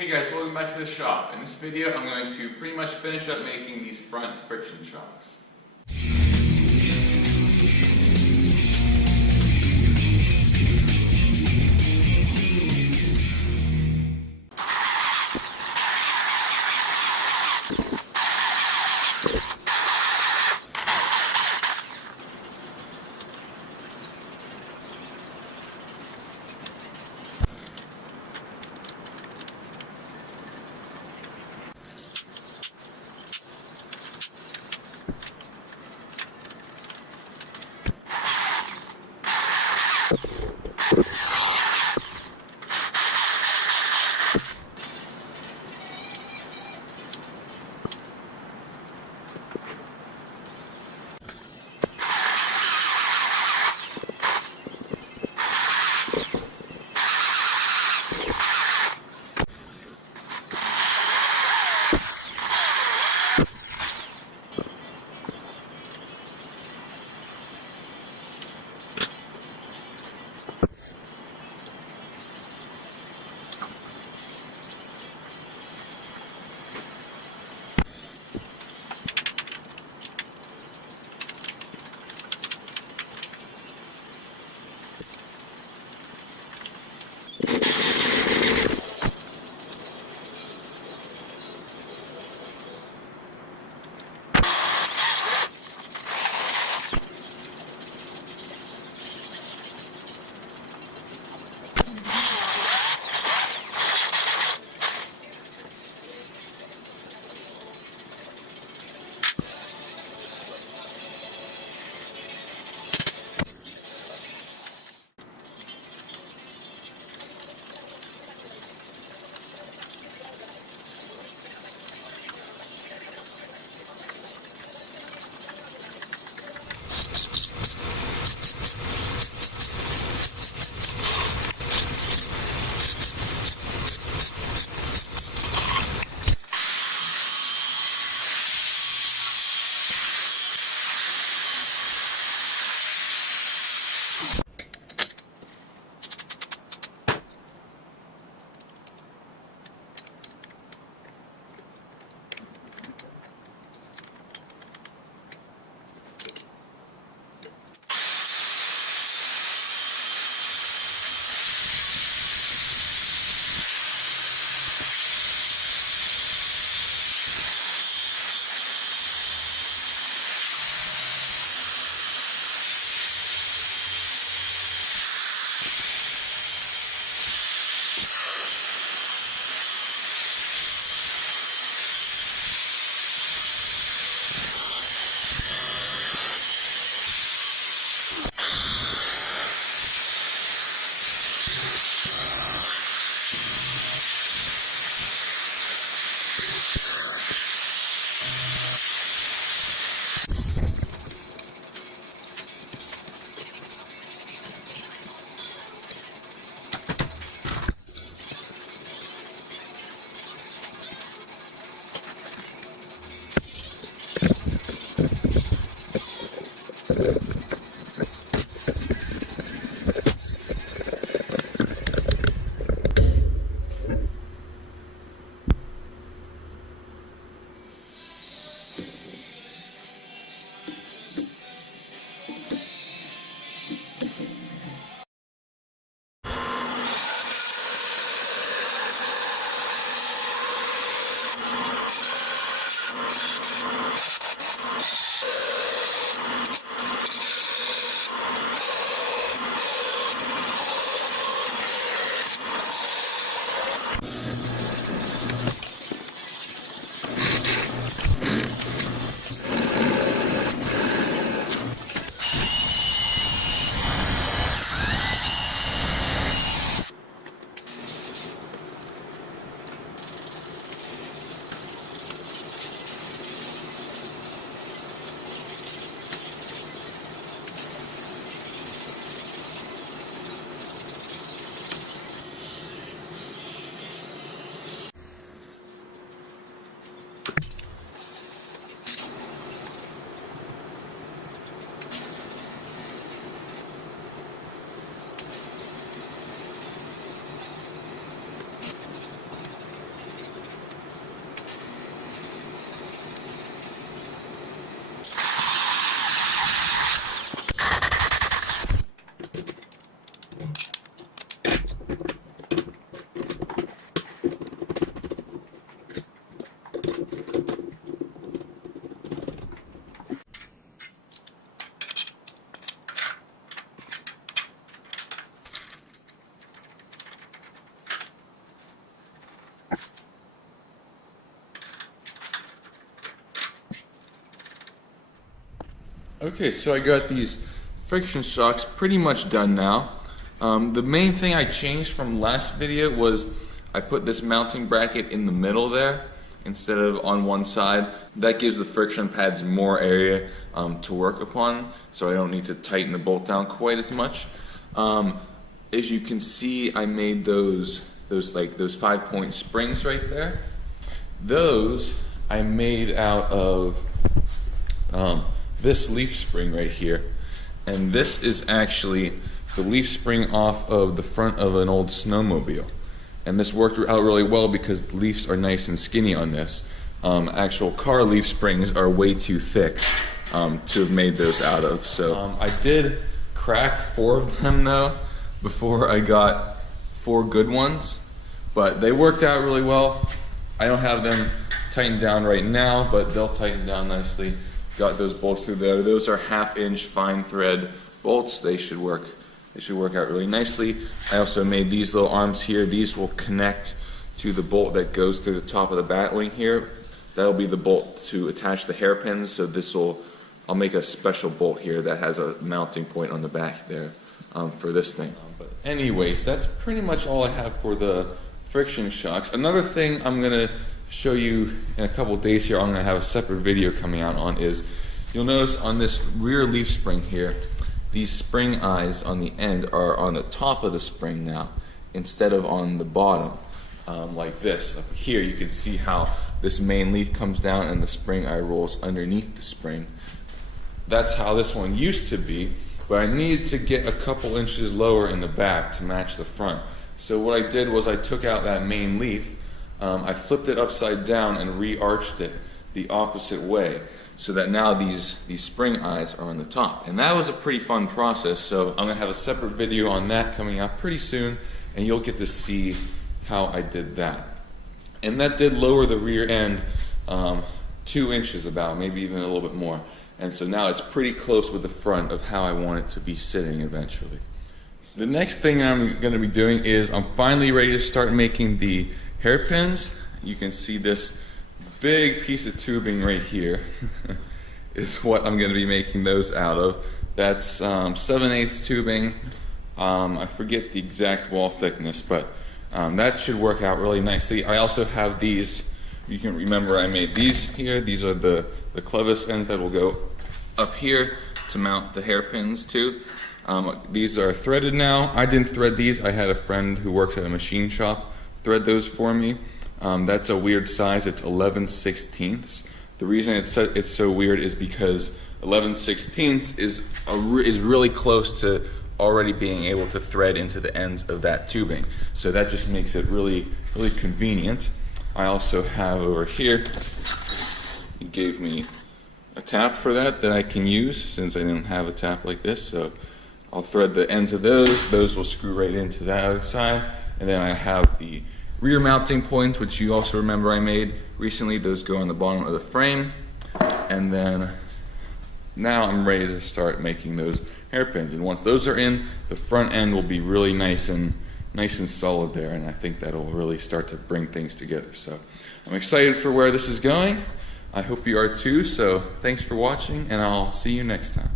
Hey guys, welcome back to the shop. In this video I'm going to pretty much finish up making these front friction shocks. Okay, so I got these friction shocks pretty much done now. The main thing I changed from last video was I put this mounting bracket in the middle there instead of on one side. That gives the friction pads more area to work upon, so I don't need to tighten the bolt down quite as much. As you can see, I made those 5-point springs right there. Those I made out of this leaf spring right here, and this is actually the leaf spring off of the front of an old snowmobile, and this worked out really well because the leaves are nice and skinny on this. Actual car leaf springs are way too thick to have made those out of, so I did crack 4 of them though before I got 4 good ones, but they worked out really well. I don't have them tightened down right now, but they'll tighten down nicely. Got those bolts through there. Those are 1/2-inch fine thread bolts. They should work out really nicely. I also made these little arms here. These will connect to the bolt that goes through the top of the bat wing here. That'll be the bolt to attach the hairpins. So I'll make a special bolt here that has a mounting point on the back there for this thing. But anyways, that's pretty much all I have for the friction shocks. Another thing I'm gonna show you in a couple days here, I'm going to have a separate video coming out on, is you'll notice on this rear leaf spring here, these spring eyes on the end are on the top of the spring now instead of on the bottom, like this. Up here you can see how this main leaf comes down and the spring eye rolls underneath the spring. That's how this one used to be, but I needed to get a couple inches lower in the back to match the front. So what I did was I took out that main leaf, I flipped it upside down and re-arched it the opposite way so that now these spring eyes are on the top. And that was a pretty fun process, so I'm going to have a separate video on that coming out pretty soon, and you'll get to see how I did that. And that did lower the rear end 2 inches about, maybe even a little bit more. And so now it's pretty close with the front of how I want it to be sitting eventually. So the next thing I'm going to be doing is I'm finally ready to start making the hairpins. You can see this big piece of tubing right here is what I'm going to be making those out of. That's 7/8 tubing. I forget the exact wall thickness, but that should work out really nicely. I also have these, you can remember I made these here. These are the clevis ends that will go up here to mount the hairpins to. These are threaded now. I didn't thread these. I had a friend who works at a machine shop thread those for me. That's a weird size. It's 11/16. The reason it's so weird is because 11/16 is really close to already being able to thread into the ends of that tubing. So that just makes it really convenient. I also have over here, he gave me a tap for that I can use since I didn't have a tap like this. So I'll thread the ends of those. Those will screw right into that other side. And then I have the rear mounting points, which you also remember I made recently. Those go on the bottom of the frame. And then now I'm ready to start making those hairpins. And once those are in, the front end will be really nice and solid there. And I think that'll really start to bring things together. So I'm excited for where this is going. I hope you are too. So thanks for watching, and I'll see you next time.